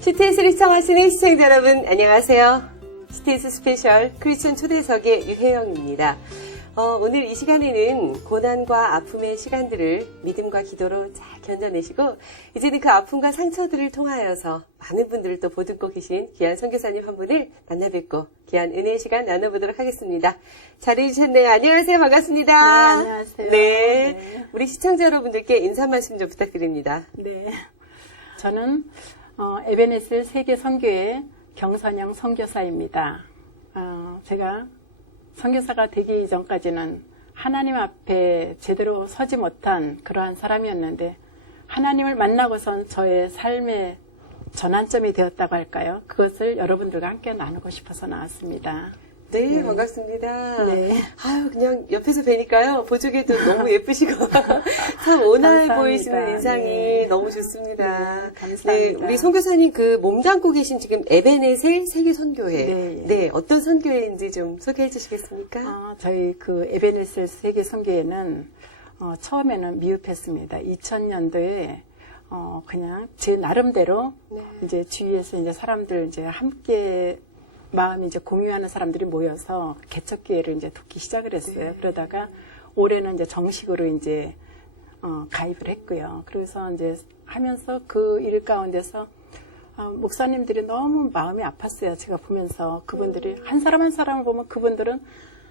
CTS를 시청하시는 시청자 여러분, 안녕하세요. CTS 스페셜 크리스천 초대석의 유혜영입니다. 오늘 이 시간에는 고난과 아픔의 시간들을 믿음과 기도로 잘 견뎌내시고 이제는 그 아픔과 상처들을 통하여서 많은 분들을 또 보듬고 계신 귀한 선교사님 한 분을 만나 뵙고 귀한 은혜의 시간 나눠보도록 하겠습니다. 잘해주셨네요. 안녕하세요. 반갑습니다. 네, 안녕하세요. 네, 우리 시청자 여러분들께 인사 말씀 좀 부탁드립니다. 네, 저는 에베네셀 세계선교회 경선영 선교사입니다. 제가 선교사가 되기 이전까지는 하나님 앞에 제대로 서지 못한 그러한 사람이었는데 하나님을 만나고선 저의 삶의 전환점이 되었다고 할까요? 그것을 여러분들과 함께 나누고 싶어서 나왔습니다. 네, 반갑습니다. 네. 아유, 그냥 옆에서 뵈니까요. 보조개도 너무 예쁘시고 참 온화해 감사합니다. 보이시는 인상이 네. 너무 좋습니다. 네, 감사합니다. 네, 우리 선교사님 그 몸담고 계신 지금 에베네셀 세계선교회. 네. 네, 어떤 선교회인지 좀 소개해 주시겠습니까? 저희 그 에베네셀 세계선교회는 처음에는 미흡했습니다. 2000년도에 그냥 제 나름대로 네. 이제 주위에서 이제 사람들 이제 함께 마음이 이제 공유하는 사람들이 모여서 개척기회를 이제 돕기 시작을 했어요. 네. 그러다가 올해는 이제 정식으로 이제 가입을 했고요. 그래서 이제 하면서 그 일 가운데서 목사님들이 너무 마음이 아팠어요. 제가 보면서 그분들이 한 사람 한 사람을 보면 그분들은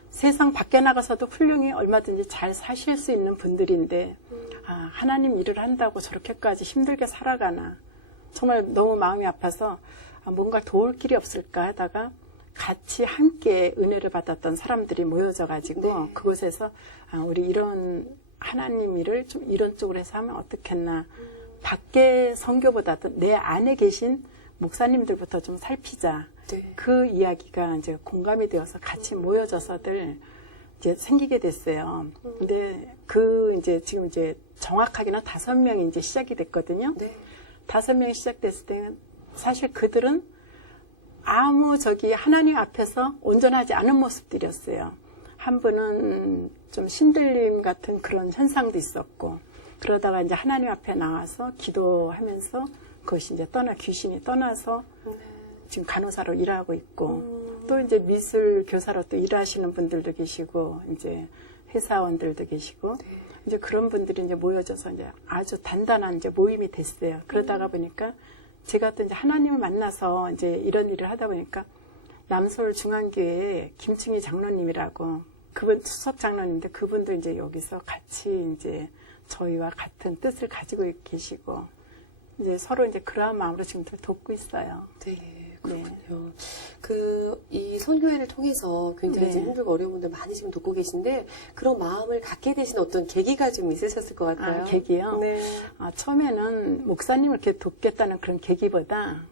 세상 밖에 나가서도 훌륭히 얼마든지 잘 사실 수 있는 분들인데 하나님 일을 한다고 저렇게까지 힘들게 살아가나 정말 너무 마음이 아파서 뭔가 도울 길이 없을까 하다가 같이 함께 은혜를 받았던 사람들이 모여져 가지고 네. 그곳에서 우리 이런 하나님 일을 좀 이런 쪽으로 해서 하면 어떻겠나 밖에 선교보다도 내 안에 계신 목사님들부터 좀 살피자. 네. 그 이야기가 이제 공감이 되어서 같이 모여져서들 이제 생기게 됐어요. 근데 이제 지금 이제 정확하게는 5명이 이제 시작이 됐거든요. 네. 5명이 시작됐을 때는 사실 그들은 하나님 앞에서 온전하지 않은 모습들이었어요. 한 분은 좀 신들림 같은 그런 현상도 있었고, 그러다가 이제 하나님 앞에 나와서 기도하면서 그것이 이제 귀신이 떠나서 지금 간호사로 일하고 있고, 또 이제 미술 교사로 또 일하시는 분들도 계시고, 이제 회사원들도 계시고, 이제 그런 분들이 이제 모여져서 이제 아주 단단한 이제 모임이 됐어요. 그러다가 보니까 제가 또 이제 하나님을 만나서 이제 이런 일을 하다 보니까 남서울 중앙교회에 김충희 장로님이라고 그분 수석 장로님인데 그분도 이제 여기서 같이 이제 저희와 같은 뜻을 가지고 계시고 이제 서로 이제 그러한 마음으로 지금 돕고 있어요. 네, 그렇군요. 이 선교회를 통해서 굉장히 네. 지금 힘들고 어려운 분들 많이 지금 돕고 계신데 그런 마음을 갖게 되신 어떤 계기가 좀 있으셨을 것 같아요. 계기요? 네. 처음에는 목사님을 이렇게 돕겠다는 그런 계기보다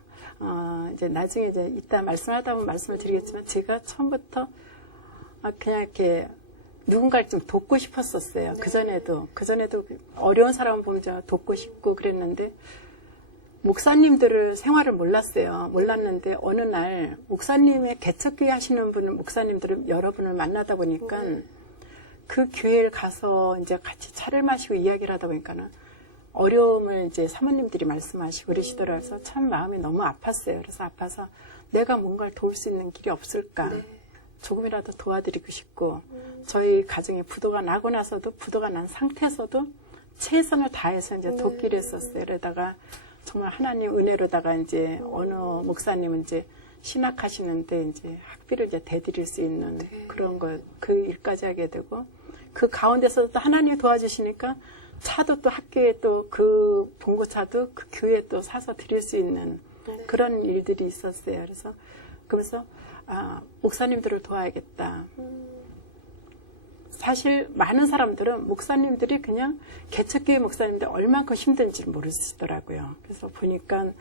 이제 나중에 이제 이따 말씀하다 보면 말씀을 드리겠지만 제가 처음부터 그냥 이렇게 누군가를 좀 돕고 싶었었어요. 네. 그전에도 어려운 사람을 보면 제가 돕고 싶고 그랬는데 목사님들을 생활을 몰랐는데 어느 날 목사님의 개척교회 하시는 목사님들을 여러분을 만나다 보니까 그 교회를 가서 이제 같이 차를 마시고 이야기를 하다 보니까는 어려움을 이제 사모님들이 말씀하시고 그러시더라고요. 그래서 참 마음이 너무 아팠어요. 그래서 아파서 내가 뭔가를 도울 수 있는 길이 없을까. 네. 조금이라도 도와드리고 싶고 저희 가정에 부도가 나고 나서도 부도가 난 상태에서도 최선을 다해서 이제 돕기로 했었어요. 그러다가 정말 하나님 은혜로다가 이제 어느 목사님은 이제 신학하시는데 이제 학비를 이제 대드릴 수 있는 그런 그 일까지 하게 되고 그 가운데서도 하나님이 도와주시니까 차도 또 학교에 또 그 봉고차도 그 교회에 또 사서 드릴 수 있는 그런 일들이 있었어요. 그러면서 목사님들을 도와야겠다. 사실 많은 사람들은 목사님들이 그냥 개척교회 목사님들 얼만큼 힘든지를 모르시더라고요. 그래서 보니까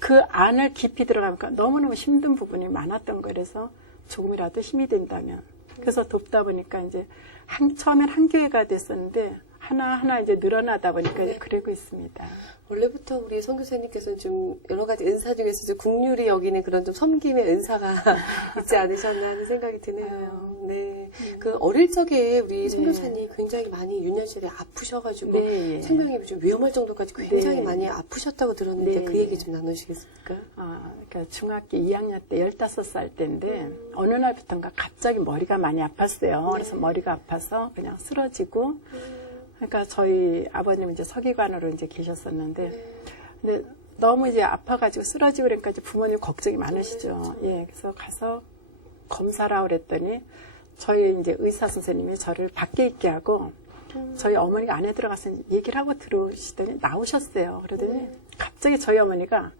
그 안을 깊이 들어가니까 너무너무 힘든 부분이 많았던 거라서 조금이라도 힘이 된다면. 그래서 돕다 보니까 이제 처음엔 한 교회가 됐었는데 하나하나 이제 늘어나다 보니까 이제 그러고 있습니다. 원래부터 우리 선교사님께서는 좀 여러 가지 은사 중에서 좀 국률이 여기는 그런 좀 섬김의 은사가 있지 않으셨나 하는 생각이 드네요. 네. 그 어릴 적에 우리 네. 선교사님 굉장히 많이 유년시절에 아프셔가지고 네. 생명이 좀 위험할 정도까지 굉장히 네. 많이 아프셨다고 들었는데 네. 그 얘기 좀 나누시겠습니까? 그러니까 중학교 2학년 때 15살 때인데 어느 날부터인가 갑자기 머리가 많이 아팠어요. 그래서 머리가 아파서 그냥 쓰러지고 그러니까 저희 아버님은 이제 서기관으로 이제 계셨었는데 근데 너무 이제 아파가지고 쓰러지고 그러니까 이제 부모님 걱정이 많으시죠. 예, 그래서 가서 검사를 하고 그랬더니 저희 이제 의사 선생님이 저를 밖에 있게 하고 저희 어머니가 안에 들어가서 얘기를 하고 들어오시더니 나오셨어요. 그러더니 갑자기 저희 어머니가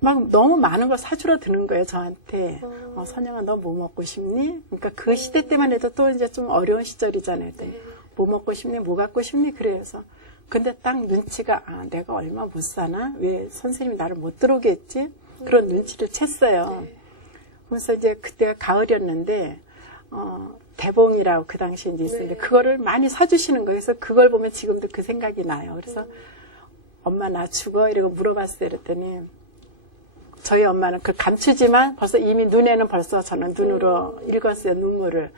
막 너무 많은 걸 사주러 드는 거예요, 저한테. 선영아, 너 뭐 먹고 싶니? 그러니까 그 시대 때만 해도 또 이제 좀 어려운 시절이잖아요. 뭐 먹고 싶니? 뭐 갖고 싶니? 그래서. 근데 딱 눈치가, 내가 얼마 못 사나? 왜 선생님이 나를 못 들어오게 했지? 그런 눈치를 챘어요. 그래서 이제 그때가 가을이었는데, 대봉이라고 그 당시에 이제 있었는데, 그거를 많이 사주시는 거예요. 그래서 그걸 보면 지금도 그 생각이 나요. 그래서 엄마 나 죽어? 이러고 물어봤어요. 그랬더니, 저희 엄마는 그 감추지만 벌써 이미 눈에는 벌써 저는 눈으로 읽었어요, 눈물을.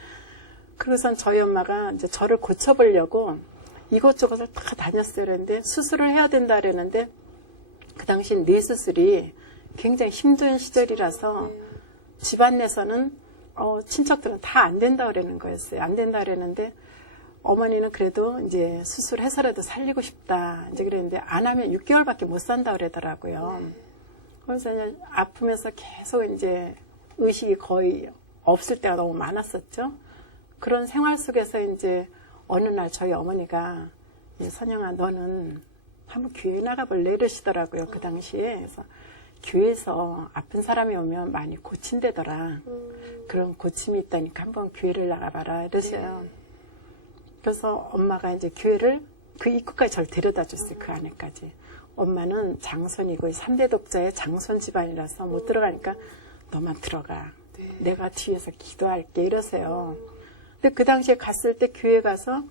그래서 저희 엄마가 이제 저를 고쳐보려고 이곳저곳을 다 다녔어요. 그랬는데 수술을 해야 된다 그랬는데 그 당시 뇌수술이 굉장히 힘든 시절이라서 집안 내에서는 친척들은 다 안 된다 그러는 거였어요. 안 된다 그랬는데 어머니는 그래도 이제 수술해서라도 살리고 싶다. 이제 그랬는데 안 하면 6개월밖에 못 산다 그러더라고요. 그래서 이제 아프면서 계속 이제 의식이 거의 없을 때가 너무 많았었죠. 그런 생활 속에서 이제 어느 날 저희 어머니가 선영아 너는 한번 교회 나가볼래 이러시더라고요. 그 당시에. 그래서 교회에서 아픈 사람이 오면 많이 고친대더라. 그런 고침이 있다니까 한번 교회를 나가봐라 이러셔요. 그래서 엄마가 이제 교회를 그 입구까지 저를 데려다 줬어요. 그 안에까지. 엄마는 장손이고 3대 독자의 장손 집안이라서 못 들어가니까 너만 들어가. 내가 뒤에서 기도할게 이러세요. 근데 그 당시에 갔을 때 교회 가서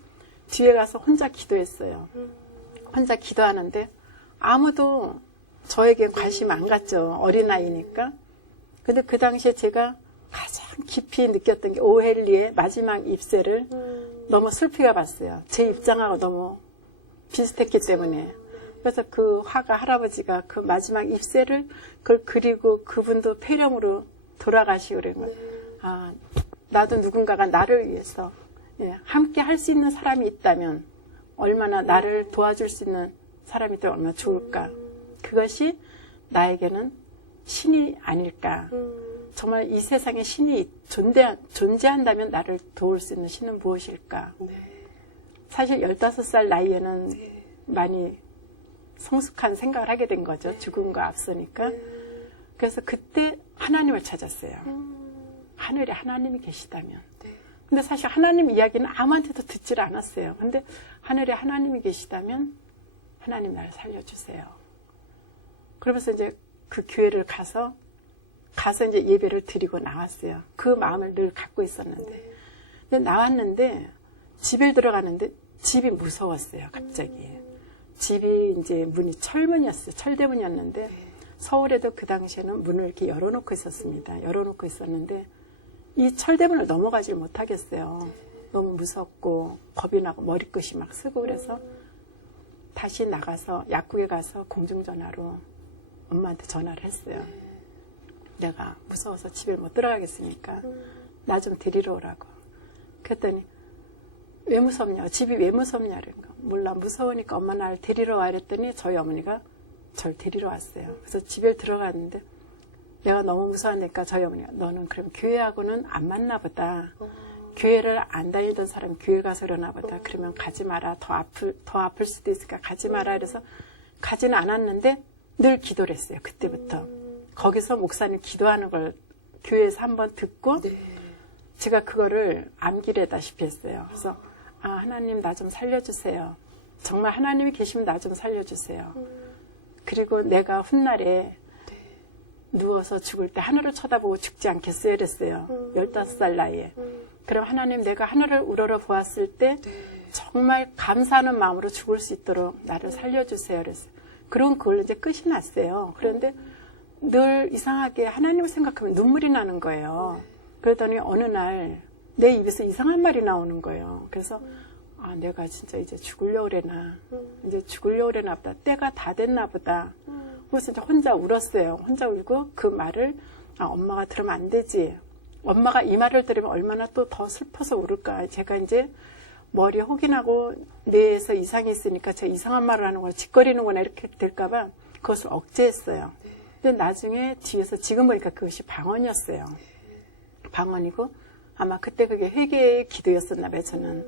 뒤에 가서 혼자 기도했어요. 혼자 기도하는데 아무도 저에게 관심 안 갔죠. 어린아이니까. 근데 그 당시에 제가 가장 깊이 느꼈던 게 오헬리의 마지막 입새를 너무 슬피가 봤어요. 제 입장하고 너무 비슷했기 때문에. 그래서 그 화가 할아버지가 그 마지막 입새를 그걸 그리고 그분도 폐렴으로 돌아가시고 그런 거예요. 나도 누군가가 나를 위해서 함께 할 수 있는 사람이 있다면 얼마나 나를 도와줄 수 있는 사람이 있다면 얼마나 좋을까. 그것이 나에게는 신이 아닐까. 정말 이 세상에 신이 존재한다면 나를 도울 수 있는 신은 무엇일까. 사실 15살 나이에는 많이 성숙한 생각을 하게 된 거죠. 죽음과 앞서니까. 그래서 그때 하나님을 찾았어요. 하늘에 하나님이 계시다면. 근데 사실 하나님 이야기는 아무한테도 듣질 않았어요. 근데 하늘에 하나님이 계시다면 하나님 나를 살려주세요. 그러면서 이제 그 교회를 가서 이제 예배를 드리고 나왔어요. 그 마음을 늘 갖고 있었는데. 근데 나왔는데 집에 들어가는데 집이 무서웠어요. 갑자기. 집이 이제 문이 철문이었어요. 철대문이었는데 서울에도 그 당시에는 문을 이렇게 열어놓고 있었습니다. 열어놓고 있었는데 이 철대문을 넘어가질 못하겠어요. 너무 무섭고 겁이 나고 머리끝이 막 쓰고 그래서 다시 나가서 약국에 가서 공중전화로 엄마한테 전화를 했어요. 내가 무서워서 집에 못 들어가겠으니까 나 좀 데리러 오라고. 그랬더니 왜 무섭냐? 집이 왜 무섭냐? 몰라, 무서우니까 엄마 날 데리러 와 이랬더니 저희 어머니가 저를 데리러 왔어요. 그래서 집에 들어갔는데 내가 너무 무서우니까 저희 어머니가 너는 그럼 교회하고는 안 맞나 보다. 교회를 안 다니던 사람이 교회 가서 그러나 보다. 그러면 가지 마라. 더 아플 수도 있으니까 가지 마라. 그래서 가지는 않았는데 늘 기도를 했어요. 그때부터. 거기서 목사님 기도하는 걸 교회에서 한번 듣고 제가 그거를 암기래다시피 했어요. 그래서 하나님 나 좀 살려주세요. 정말 하나님이 계시면 나 좀 살려주세요. 그리고 내가 훗날에 누워서 죽을 때 하늘을 쳐다보고 죽지 않겠어요? 이랬어요. 15살 나이에. 그럼 하나님 내가 하늘을 우러러 보았을 때 정말 감사하는 마음으로 죽을 수 있도록 나를 살려주세요. 그랬어요. 그럼 그걸로 이제 끝이 났어요. 그런데 늘 이상하게 하나님을 생각하면 눈물이 나는 거예요. 그러더니 어느 날 내 입에서 이상한 말이 나오는 거예요. 그래서 아, 내가 진짜 이제 죽으려고 그래나. 이제 죽으려고 그래나 보다. 때가 다 됐나 보다. 그래서 이제 혼자 울었어요. 혼자 울고 그 말을 아, 엄마가 들으면 안 되지. 엄마가 이 말을 들으면 얼마나 또 더 슬퍼서 울을까. 제가 이제 머리에 혹이 나고 뇌에서 이상이 있으니까 제가 이상한 말을 하는구나, 짓거리는구나 이렇게 될까봐 그것을 억제했어요. 근데 나중에 뒤에서 지금 보니까 그것이 방언이었어요. 방언이고 아마 그때 그게 회개의 기도였었나 봐요. 저는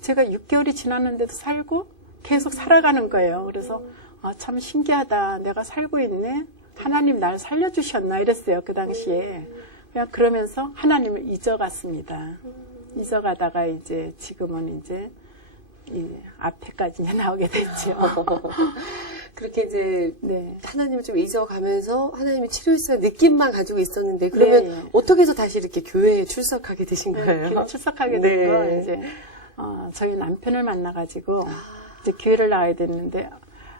제가 6개월이 지났는데도 살고 계속 살아가는 거예요. 그래서 아, 참 신기하다. 내가 살고 있네. 하나님 날 살려주셨나 이랬어요. 그 당시에. 그냥 그러면서 하나님을 잊어갔습니다. 잊어가다가 이제 지금은 이제 이 앞에까지 이제 나오게 됐죠. 그렇게 이제 네. 하나님을 좀 잊어가면서 하나님의 치료했어요 느낌만 가지고 있었는데 그러면 네. 어떻게 해서 다시 이렇게 교회에 출석하게 되신 거예요? 교회 출석하게 네. 된 거 이제 저희 남편을 만나가지고 이제 교회를 나와야 됐는데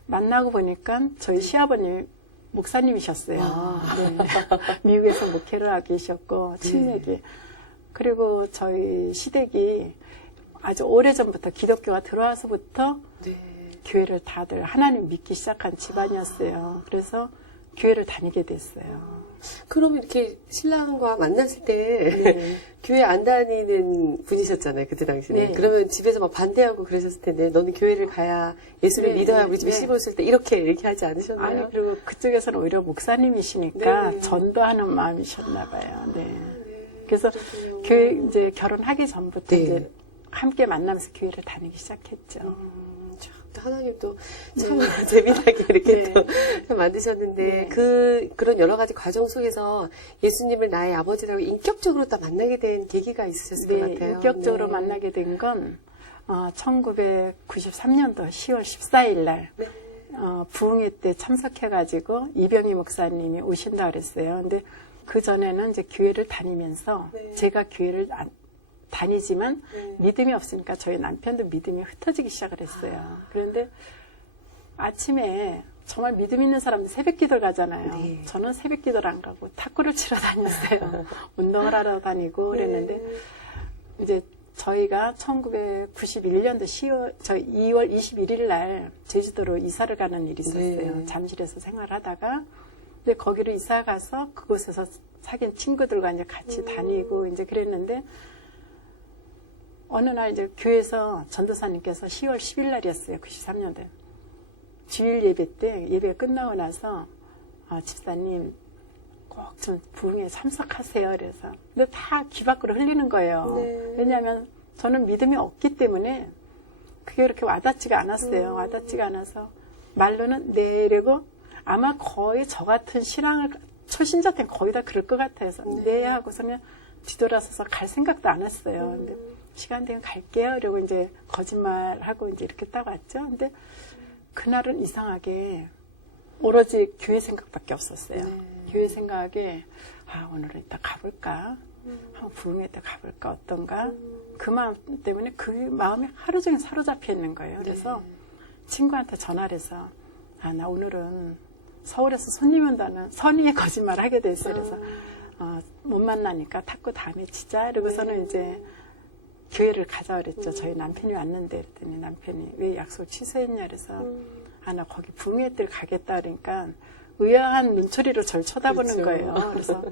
만나고 보니까 저희 시아버님이 목사님이셨어요. 네. 미국에서 목회를 하고 계셨고 친맥이 그리고 저희 시댁이 아주 오래전부터 기독교가 들어와서부터 네. 교회를 다들 하나님 믿기 시작한 집안이었어요. 그래서 교회를 다니게 됐어요. 그러면 이렇게 신랑과 만났을 때 네. 교회 안 다니는 분이셨잖아요 그때 당시에. 네. 그러면 집에서 막 반대하고 그러셨을 텐데 너는 교회를 가야 예수를 네. 믿어야 우리 집에 네. 시집 올때 이렇게 얘기하지 않으셨나요? 아니 그리고 그쪽에서는 오히려 목사님이시니까 네. 전도하는 마음이셨나 봐요. 네. 그래서 교회 이제 결혼하기 전부터 네. 이제 함께 만나면서 교회를 다니기 시작했죠. 참, 또 하나님 또 참 재미나게 이렇게 네. 또 만드셨는데 네. 그런 여러 가지 과정 속에서 예수님을 나의 아버지라고 인격적으로 또 만나게 된 계기가 있으셨을 것 네, 같아요. 인격적으로 네. 만나게 된 건 1993년도 10월 14일 날 네. 부흥회 때 참석해가지고 이병희 목사님이 오신다 그랬어요. 근데 그 전에는 이제 교회를 다니면서 네. 제가 교회를 다니지만 네. 믿음이 없으니까 저희 남편도 믿음이 흩어지기 시작을 했어요. 그런데 아침에 정말 믿음 있는 사람들 새벽 기도를 가잖아요. 네. 저는 새벽 기도를 안 가고 탁구를 치러 다녔어요. 운동을 하러 다니고 그랬는데 네. 이제 저희가 1991년도 2월 21일 날 제주도로 이사를 가는 일이 있었어요. 네. 잠실에서 생활하다가 근데 거기로 이사 가서 그곳에서 사귄 친구들과 이제 같이 다니고 이제 그랬는데 어느 날 이제 교회에서 전도사님께서 10월 10일 날이었어요. 93년도에. 주일 예배 때 예배 끝나고 나서 집사님 꼭 좀 부흥에 참석하세요. 그래서 근데 다 귀 밖으로 흘리는 거예요. 네. 왜냐하면 저는 믿음이 없기 때문에 그게 그렇게 와닿지가 않았어요. 와닿지가 않아서 말로는 네 이러고 아마 거의 저 같은 신앙을 초신자 때는 거의 다 그럴 것 같아서 네 하고서는 뒤돌아서서 갈 생각도 안 했어요. 근데 시간 되면 갈게요. 이러고 이제 거짓말하고 이제 이렇게 딱 왔죠. 근데 그날은 이상하게 오로지 교회 생각밖에 없었어요. 교회 생각에 오늘은 이따 가볼까? 한번 부흥회 때 가볼까? 어떤가? 그 마음 때문에 그 마음이 하루 종일 사로잡혀 있는 거예요. 그래서 친구한테 전화를 해서 나 오늘은 서울에서 손님 온다는 선의의 거짓말을 하게 됐어요. 그래서 못 만나니까 탁구 다음에 치자. 이러고서는 이제 교회를 가자 그랬죠. 저희 남편이 왔는데 그랬더니 남편이 왜 약속 취소했냐 그래서 나 거기 부흥회 때 가겠다 그러니까 의아한 눈초리로 저를 쳐다보는 그렇죠. 거예요. 그래서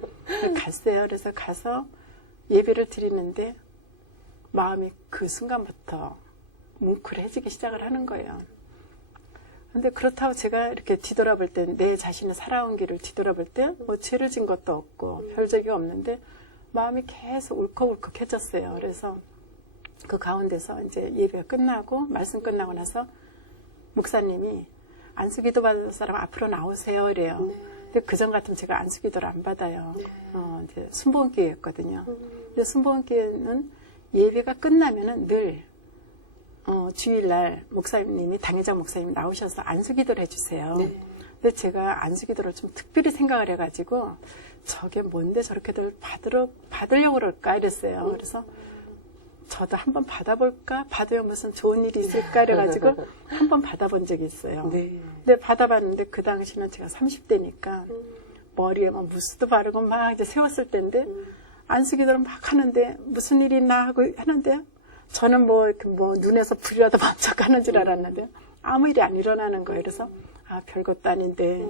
갔어요. 그래서 가서 예배를 드리는데 마음이 그 순간부터 뭉클해지기 시작을 하는 거예요. 근데 그렇다고 제가 이렇게 뒤돌아볼 때 내 자신의 살아온 길을 뒤돌아볼 때 뭐 죄를 진 것도 없고 별적이 없는데 마음이 계속 울컥울컥해졌어요. 그래서 그 가운데서 이제 예배가 끝나고 말씀 끝나고 나서 목사님이 안수기도 받을 사람 앞으로 나오세요 이래요. 근데 그전 같으면 제가 안수기도를 안 받아요. 이제 순복음교회였거든요. 근데 순복음교회는 예배가 끝나면은 늘 주일날 목사님이 당회장 목사님 나오셔서 안수기도를 해주세요. 근데 제가 안수기도를 좀 특별히 생각을 해가지고 저게 뭔데 저렇게들 받으려고 그럴까 이랬어요. 그래서 저도 한번 받아볼까? 받으면 무슨 좋은 일이 있을까? 이래가지고 한번 받아본 적이 있어요. 네. 근데 받아봤는데 그 당시는 제가 30대니까 머리에 막 무스도 바르고 막 이제 세웠을 때인데 안수기도를 막 하는데 무슨 일이 있나 하고 하는데 저는 뭐 눈에서 불이라도 번쩍하는 줄 알았는데 아무 일이 안 일어나는 거예요. 그래서 별것도 아닌데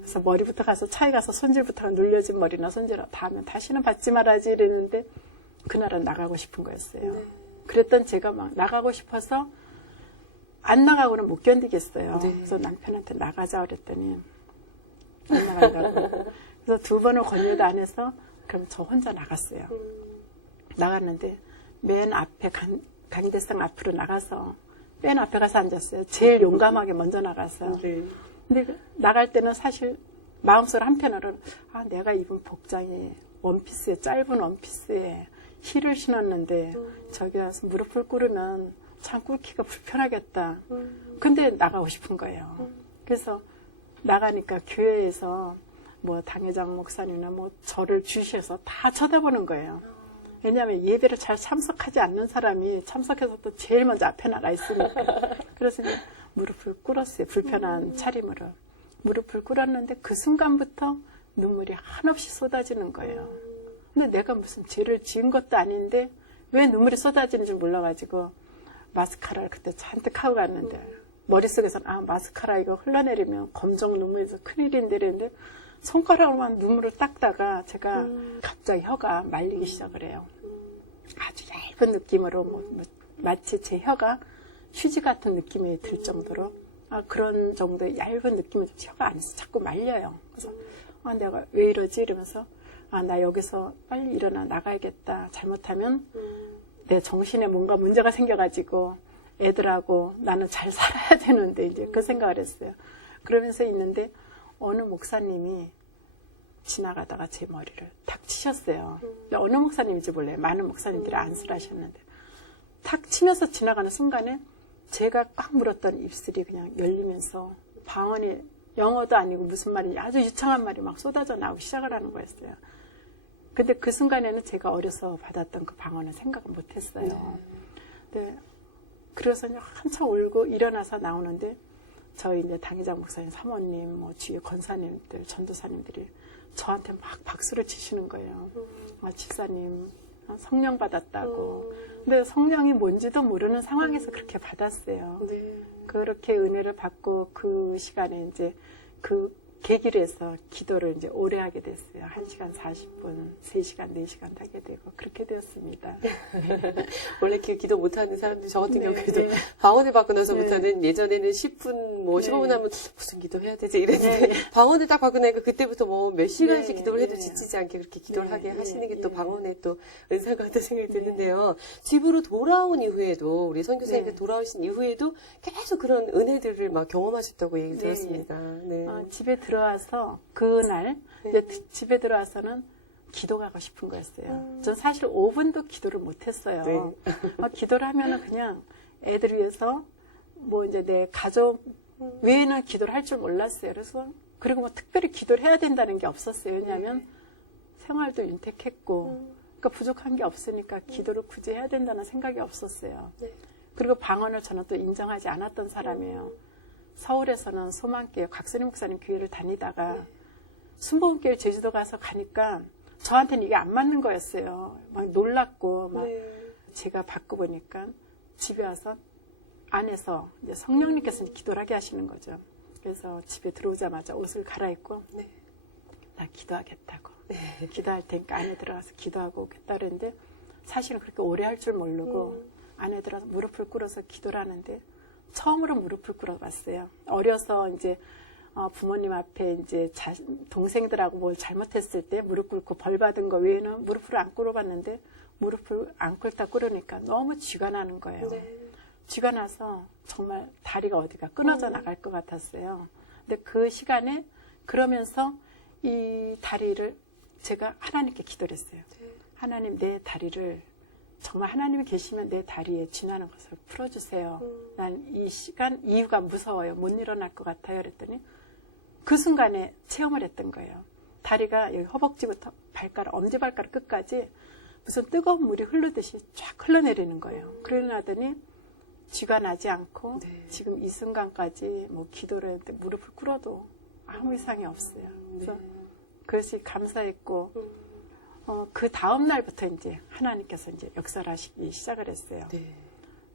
그래서 머리부터 가서 차에 가서 손질부터 눌려진 머리나 손질 다 하면 다시는 받지 말아야지 이랬는데 그날은 나가고 싶은 거였어요. 네. 그랬던 제가 막 나가고 싶어서 안 나가고는 못 견디겠어요. 네. 그래서 남편한테 나가자 그랬더니 안 나간다고. 그래서 2번을 권유도 안 해서 그럼 저 혼자 나갔어요. 나갔는데 맨 앞에 강대상 앞으로 나가서 맨 앞에 가서 앉았어요. 제일 용감하게 먼저 나갔어요. 네. 근데 나갈 때는 사실 마음속으로 한편으로는 내가 입은 복장이 원피스에 짧은 원피스에 힐을 신었는데 저기 와서 무릎을 꿇으면 참 꿇기가 불편하겠다. 근데 나가고 싶은 거예요. 그래서 나가니까 교회에서 뭐 당회장 목사님이나 뭐 저를 주시해서 다 쳐다보는 거예요. 왜냐하면 예배를 잘 참석하지 않는 사람이 참석해서 또 제일 먼저 앞에 나가 있으니까. 그래서 이제 무릎을 꿇었어요. 불편한 차림으로. 무릎을 꿇었는데 그 순간부터 눈물이 한없이 쏟아지는 거예요. 근데 내가 무슨 죄를 지은 것도 아닌데 왜 눈물이 쏟아지는지 몰라가지고 마스카라를 그때 잔뜩 하고 갔는데 머릿속에서는 마스카라 이거 흘러내리면 검정 눈물에서 큰일인데 이랬는데 손가락으로만 눈물을 닦다가 제가 갑자기 혀가 말리기 시작을 해요. 아주 얇은 느낌으로 마치 제 혀가 휴지 같은 느낌이 들 정도로 그런 정도의 얇은 느낌이 혀가 안에서 자꾸 말려요. 그래서 내가 왜 이러지 이러면서 나 여기서 빨리 일어나 나가야겠다. 잘못하면 내 정신에 뭔가 문제가 생겨가지고 애들하고 나는 잘 살아야 되는데 이제 그 생각을 했어요. 그러면서 있는데 어느 목사님이 지나가다가 제 머리를 탁 치셨어요. 근데 어느 목사님인지 몰라요. 많은 목사님들이 안수를 하셨는데 탁 치면서 지나가는 순간에 제가 꽉 물었던 입술이 그냥 열리면서 방언이 영어도 아니고 무슨 말인지 아주 유창한 말이 막 쏟아져 나오기 시작을 하는 거였어요. 근데 그 순간에는 제가 어려서 받았던 그 방언은 생각을 못했어요. 네. 그래서 한참 울고 일어나서 나오는데 저희 이제 당회장 목사님, 사모님, 뭐 주위 권사님들, 전도사님들이 저한테 막 박수를 치시는 거예요. 집사님 성령 받았다고. 근데 성령이 뭔지도 모르는 상황에서 그렇게 받았어요. 네. 그렇게 은혜를 받고 그 시간에 이제 그 계기로 해서 기도를 이제 오래 하게 됐어요. 1시간 40분, 3시간, 4시간 하게 되고 그렇게 되었습니다. 원래 기도 못하는 사람들 저 같은 네, 경우에도 네. 방언을 받고 나서부터는 예전에는 10분 뭐 15분 하면 무슨 기도 해야 되지 이랬는데 방언을 딱 받고 나니까 그때부터 뭐 몇 시간씩 기도를 해도 지치지 않게 그렇게 기도를 하게 하시는 게 또 방언의 또 은사가 같다 생각이 드는데요. 집으로 돌아온 이후에도 우리 선교사님들 돌아오신 이후에도 계속 그런 은혜들을 막 경험하셨다고 얘기를 들었습니다. 네. 집에 들어와서 그날 이제 집에 들어와서는 기도 가고 싶은 거였어요. 전 사실 5분도 기도를 못했어요. 네. 기도를 하면은 그냥 애들 위해서 뭐 이제 내 가족 외에는 기도를 할 줄 몰랐어요. 그래서 그리고 뭐 특별히 기도를 해야 된다는 게 없었어요. 왜냐하면 생활도 윤택했고 그러니까 부족한 게 없으니까 기도를 굳이 해야 된다는 생각이 없었어요. 그리고 방언을 저는 또 인정하지 않았던 사람이에요. 서울에서는 소망교회 곽선임 목사님 교회를 다니다가 순복음교회 제주도 가서 가니까 저한테는 이게 안 맞는 거였어요. 막 놀랐고 막 제가 바꿔보니까 집에 와서 안에서 이제 성령님께서 기도를 하게 하시는 거죠. 그래서 집에 들어오자마자 옷을 갈아입고 나 기도하겠다고 기도할 테니까 안에 들어가서 기도하고 오겠다 그랬는데 사실은 그렇게 오래 할 줄 모르고 안에 들어가서 무릎을 꿇어서 기도를 하는데 처음으로 무릎을 꿇어봤어요. 어려서 이제 부모님 앞에 이제 동생들하고 뭘 잘못했을 때 무릎 꿇고 벌 받은 거 외에는 무릎을 안 꿇어봤는데 무릎을 안 꿇다 꿇으니까 너무 쥐가 나는 거예요. 쥐가 나서 정말 다리가 어디가 끊어져 나갈 것 같았어요. 근데 그 시간에 그러면서 이 다리를 제가 하나님께 기도를 했어요. 하나님 내 다리를 정말 하나님이 계시면 내 다리에 쥐나는 것을 풀어주세요. 난 이 시간 이유가 무서워요. 못 일어날 것 같아요. 그랬더니 그 순간에 체험을 했던 거예요. 다리가 여기 허벅지부터 발가락, 엄지발가락 끝까지 무슨 뜨거운 물이 흐르듯이 쫙 흘러내리는 거예요. 그러더니 쥐가 나지 않고 지금 이 순간까지 뭐 기도를 했는데 무릎을 꿇어도 아무 이상이 없어요. 그래서 그것이 감사했고 그 다음 날부터 이제 하나님께서 이제 역사를 하시기 시작을 했어요. 네.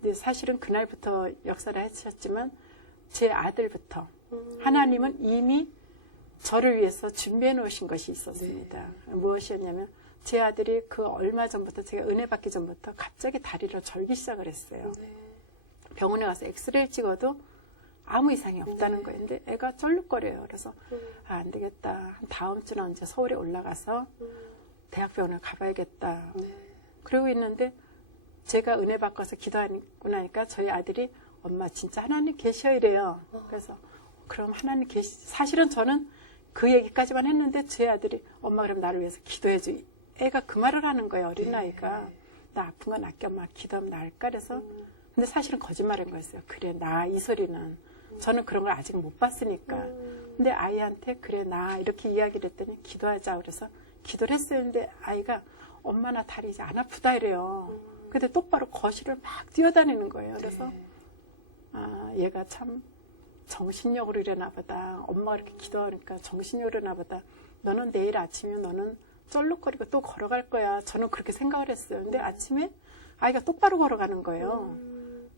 근데 사실은 그날부터 역사를 하셨지만 제 아들부터 하나님은 이미 저를 위해서 준비해 놓으신 것이 있었습니다. 무엇이었냐면 제 아들이 그 얼마 전부터 제가 은혜 받기 전부터 갑자기 다리를 절기 시작을 했어요. 병원에 가서 엑스레이를 찍어도 아무 이상이 없다는 거예요. 근데 애가 쩔룩거려요. 그래서 안 되겠다. 다음 주는 이제 서울에 올라가서 대학병원을 가봐야겠다. 그러고 있는데 제가 은혜 받고서 기도하고 나니까 저희 아들이 엄마 진짜 하나님 계셔 이래요. 그래서 그럼 하나님 사실은 저는 그 얘기까지만 했는데 제 아들이 엄마 그럼 나를 위해서 기도해줘. 애가 그 말을 하는 거예요. 어린아이가. 나 아픈 건 아껴 엄마 기도하면 나을까 그래서 근데 사실은 거짓말인 거였어요. 그래 나 이 소리는 저는 그런 걸 아직 못 봤으니까. 근데 아이한테 그래 나 이렇게 이야기를 했더니 기도하자 그래서 기도를 했어요. 근데 아이가 엄마 나 다리 이제 안 아프다 이래요. 근데 똑바로 거실을 막 뛰어다니는 거예요. 그래서 아 얘가 참 정신력으로 이러나 보다. 엄마가 이렇게 기도하니까 정신력으로 이러나 보다. 너는 내일 아침이면 너는 쩔룩거리고 또 걸어갈 거야. 저는 그렇게 생각을 했어요. 근데 아침에 아이가 똑바로 걸어가는 거예요.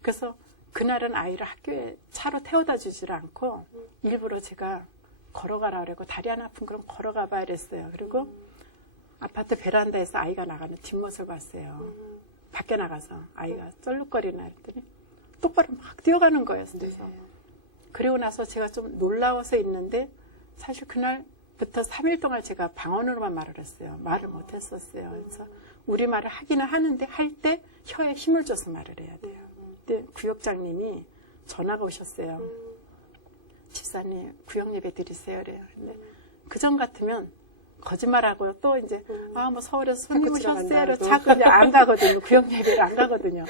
그래서 그날은 아이를 학교에 차로 태워다 주질 않고 일부러 제가 걸어가라 그러고 다리 안 아픈 그럼 걸어가 봐야 됐어요. 그리고 아파트 베란다에서 아이가 나가는 뒷모습을 봤어요. 밖에 나가서 아이가 쩔룩거리나 했더니 똑바로 막 뛰어가는 거예요. 그래서 그리고 나서 제가 좀 놀라워서 있는데 사실 그날부터 3일 동안 제가 방언으로만 말을 했어요. 말을 못 했었어요. 그래서 우리말을 하기는 하는데 할 때 혀에 힘을 줘서 말을 해야 돼요. 근데 구역장님이 전화가 오셨어요. 집사님 구역 예배 드리세요. 그래요. 근데 그전 같으면 거짓말하고 또 이제 뭐 서울에서 손님 오셨어요. 자꾸 이제 안 가거든요. 구역 예배를 안 가거든요.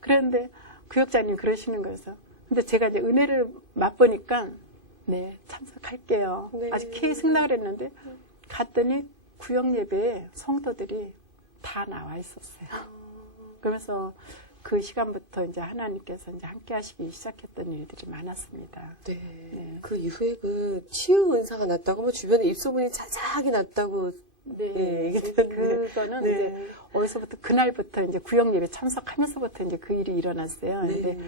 그런데 구역장님 그러시는 거여서 근데 제가 이제 은혜를 맛보니까 네 참석할게요. 네. 아직 K 승낙을 했는데 갔더니 구역 예배에 성도들이 다 나와 있었어요. 그러면서 그 시간부터 이제 하나님께서 이제 함께 하시기 시작했던 일들이 많았습니다. 네. 그 이후에 그 치유 은사가 났다고 뭐 주변에 입소문이 자자하게 났다고 그거는 이제 어디서부터 그날부터 이제 구역 예배 참석하면서부터 이제 그 일이 일어났어요. 근데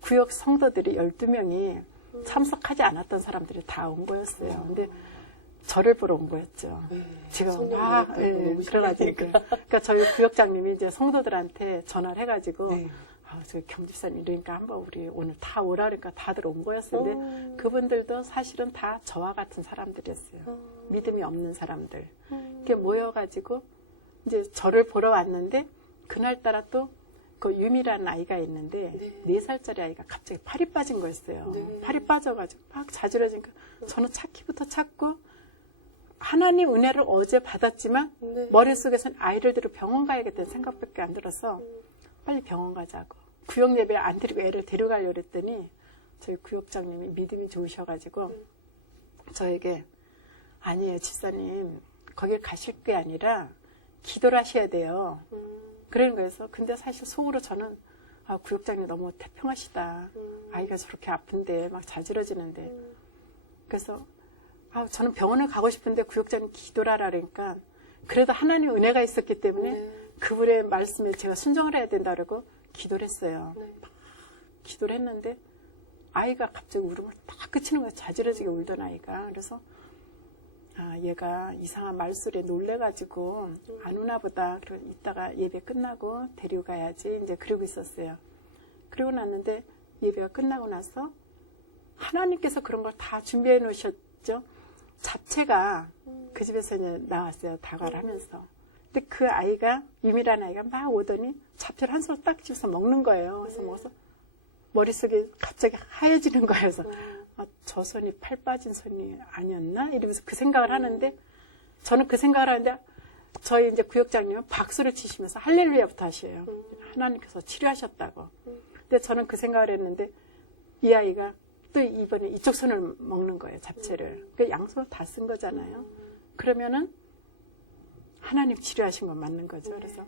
구역 성도들이 12명이 참석하지 않았던 사람들이 다 온 거였어요. 근데 저를 보러 온 거였죠. 지금 그래가지고 그러니까 저희 구역장님이 이제 성도들한테 전화를 해가지고 저 경집사님 이러니까 한번 우리 오늘 다 오라 그러니까 다들 온 거였는데 그분들도 사실은 다 저와 같은 사람들이었어요. 믿음이 없는 사람들. 이렇게 모여가지고 이제 저를 보러 왔는데 그날따라 또 그 유미라는 아이가 있는데 4살짜리 아이가 갑자기 팔이 빠진 거였어요. 팔이 빠져가지고 막 자지러지니까 저는 찾기부터 찾고 하나님 은혜를 어제 받았지만 머릿속에서는 아이를 데리고 병원 가야겠다는 생각밖에 안 들어서 빨리 병원 가자고 구역 예배 안 드리고 애를 데려가려고 그랬더니 저희 구역장님이 믿음이 좋으셔가지고 저에게 아니에요 집사님 거길 가실 게 아니라 기도를 하셔야 돼요. 그러는 거여서 근데 사실 속으로 저는 구역장님 너무 태평하시다. 아이가 저렇게 아픈데 막 자지러지는데 그래서 저는 병원을 가고 싶은데 구역장님 기도하라 그러니까 그래도 하나님 은혜가 있었기 때문에 그분의 말씀에 제가 순종을 해야 된다 그러고 기도를 했어요. 기도를 했는데 아이가 갑자기 울음을 딱 그치는 거예요. 자지러지게 울던 아이가. 그래서 얘가 이상한 말소리에 놀래가지고 안 우나 보다. 그리고 이따가 예배 끝나고 데리고 가야지. 이제 그러고 있었어요. 그러고 났는데 예배가 끝나고 나서 하나님께서 그런 걸 다 준비해 놓으셨죠. 잡채가 그 집에서 이제 나왔어요. 다과를 하면서. 근데 그 아이가, 유미라는 아이가 막 오더니 잡채를 한 손으로 딱 집어서 먹는 거예요. 그래서 먹어서 머릿속에 갑자기 하얘지는 거예요. 그래서 저 손이 팔 빠진 손이 아니었나? 이러면서 그 생각을 하는데 저는 그 생각을 하는데 저희 이제 구역장님은 박수를 치시면서 할렐루야부터 하셔요. 하나님께서 치료하셨다고. 근데 저는 그 생각을 했는데 이 아이가 또 이번에 이쪽 손을 먹는 거예요, 잡채를. 그러니까 양손을 다 쓴 거잖아요. 그러면은 하나님 치료하신 건 맞는 거죠. 그래서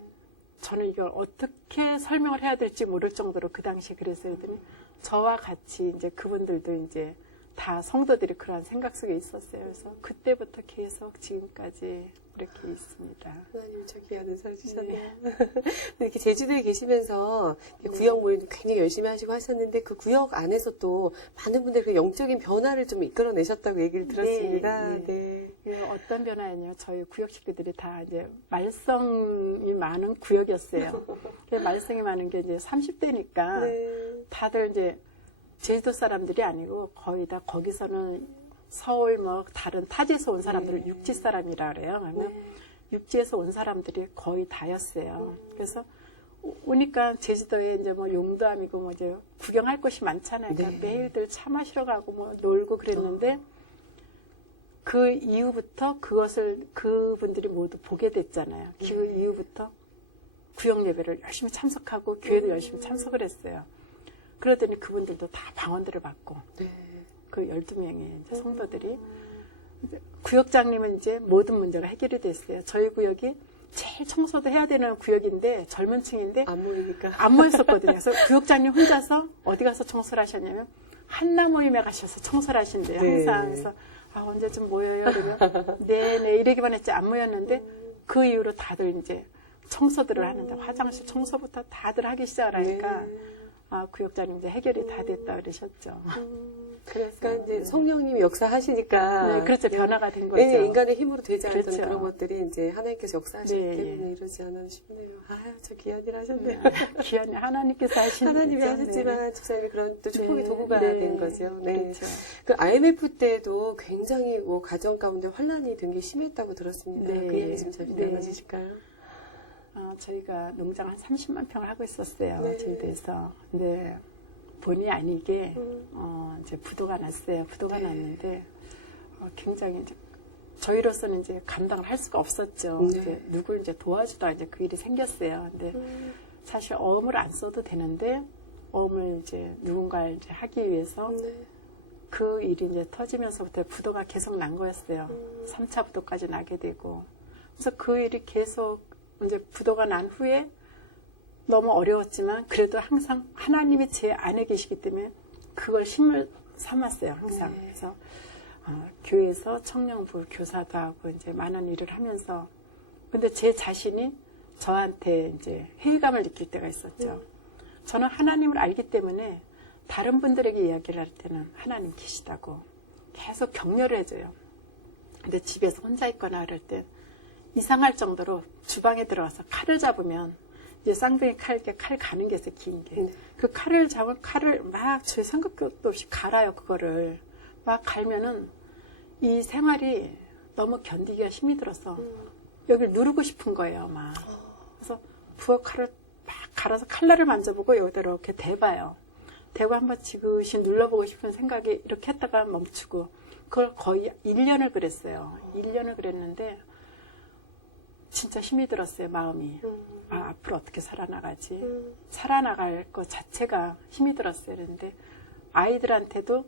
저는 이걸 어떻게 설명을 해야 될지 모를 정도로 그 당시에 그랬어요. 그랬더니 저와 같이 이제 그분들도 이제 다 성도들이 그러한 생각 속에 있었어요. 그래서 그때부터 계속 지금까지 그렇게 있습니다. 하나님 저 귀한 은사를 주셨네요. 이렇게 제주도에 계시면서 구역 모임도 굉장히 열심히 하시고 하셨는데 그 구역 안에서 또 많은 분들이 그 영적인 변화를 좀 이끌어내셨다고 얘기를 들었습니다. 네, 네. 어떤 변화였냐면 저희 구역 식구들이 다 이제 말썽이 많은 구역이었어요. 말썽이 많은 게 이제 30대니까 네. 다들 이제 제주도 사람들이 아니고 거의 다 거기서는 서울 뭐 다른 타지에서 온 사람들을 네. 육지 사람이라 그래요. 그러면 네. 육지에서 온 사람들이 거의 다였어요. 그래서 오니까 제주도에 이제 뭐 용도암이고 뭐 이제 구경할 곳이 많잖아요. 그러니까 네. 매일들 차 마시러 가고 뭐 놀고 그랬는데 그 이후부터 그분들이 모두 보게 됐잖아요. 그 이후부터 구역 예배를 열심히 참석하고 교회도 열심히 참석을 했어요. 그러더니 그분들도 다 방언들을 받고 네. 그 12명의 이제 성도들이 이제 구역장님은 이제 모든 문제가 해결이 됐어요. 저희 구역이 제일 청소도 해야 되는 구역인데 젊은 층인데 안 모이니까. 안 모였었거든요. 그래서 구역장님 혼자서 어디 가서 청소를 하셨냐면 한나 모임에 가셔서 청소를 하신대요. 네. 항상. 그래서 언제 좀 모여요? 그러면 네 이러기만 했지 안 모였는데 그 이후로 다들 이제 청소들을 하는데 화장실 청소부터 다들 하기 시작을 하니까 구역장님 이제 해결이 다 됐다 그러셨죠. 그러니까 이제 성령님이 역사하시니까 네, 그렇죠. 변화가 된 거죠. 네, 인간의 힘으로 되지 않던 그렇죠. 그런 것들이 이제 하나님께서 역사하시기 네, 때문에 이러지 않았나 싶네요. 아유, 저 귀한 일 하셨네요. 귀한 하나님께서 하신 하나님이 거죠. 하셨지만 집사님이 그런 또 축복의 네, 도구가 네, 된 거죠. 네. 그렇죠. 그 IMF 때도 굉장히 뭐 가정 가운데 혼란이 된 게 심했다고 들었습니다. 네. 그 얘기 좀 잠시 네. 나눠주실까요? 저희가 농장 한 30만 평을 하고 있었어요. 네. 제주도에서. 근데 본의 아니게 이제 부도가 났어요. 부도가 났는데 굉장히 이제 저희로서는 이제 감당을 할 수가 없었죠. 네. 이제 누굴 이제 도와주다 이제 그 일이 생겼어요. 근데 사실 어음을 안 써도 되는데 어음을 이제 누군가 이제 하기 위해서 네. 그 일이 이제 터지면서부터 부도가 계속 난 거였어요. 3차 부도까지 나게 되고. 그래서 그 일이 계속 이제 부도가 난 후에 너무 어려웠지만 그래도 항상 하나님이 제 안에 계시기 때문에 그걸 힘을 삼았어요. 항상. 네. 그래서 교회에서 청년부 교사도 하고 이제 많은 일을 하면서 근데 제 자신이 저한테 이제 회의감을 느낄 때가 있었죠. 저는 하나님을 알기 때문에 다른 분들에게 이야기를 할 때는 하나님 계시다고 계속 격려를 해줘요. 근데 집에서 혼자 있거나 그럴 때 이상할 정도로 주방에 들어가서 칼을 잡으면 이제 쌍둥이 칼 가는 게 있어요. 긴 게. 그 칼을 잡은 칼을 막 제 생각도 없이 갈아요. 그거를 막 갈면은 이 생활이 너무 견디기가 힘이 들어서 여기를 누르고 싶은 거예요. 막. 그래서 부엌 칼을 막 갈아서 칼날을 만져보고 여기다 이렇게 대봐요. 대고 한번 지그시 눌러보고 싶은 생각이 이렇게 했다가 멈추고 그걸 거의 1년을 그랬어요. 1년을 그랬는데 진짜 힘이 들었어요. 마음이. 앞으로 어떻게 살아나가지. 살아나갈 것 자체가 힘이 들었어요. 그런데 아이들한테도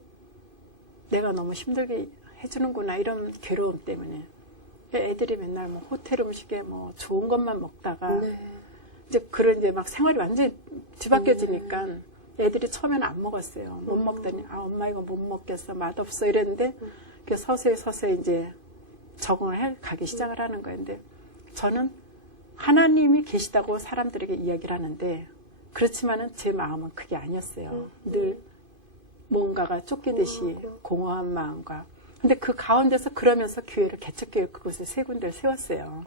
내가 너무 힘들게 해주는구나 이런 괴로움 때문에 애들이 맨날 뭐 호텔 음식에 뭐 좋은 것만 먹다가 이제 그런 이제 막 생활이 완전히 뒤바뀌어지니까 애들이 처음에는 안 먹었어요. 못 먹더니 엄마 이거 못 먹겠어 맛없어 이랬는데 서서히 이제 적응을 해 가기 시작을 하는 거예요. 근데 저는 하나님이 계시다고 사람들에게 이야기를 하는데 그렇지만은 제 마음은 그게 아니었어요. 늘 뭔가가 쫓기듯이 공허한 마음과 근데 그 가운데서 그러면서 교회를 개척교회 그곳에 3군데를 세웠어요.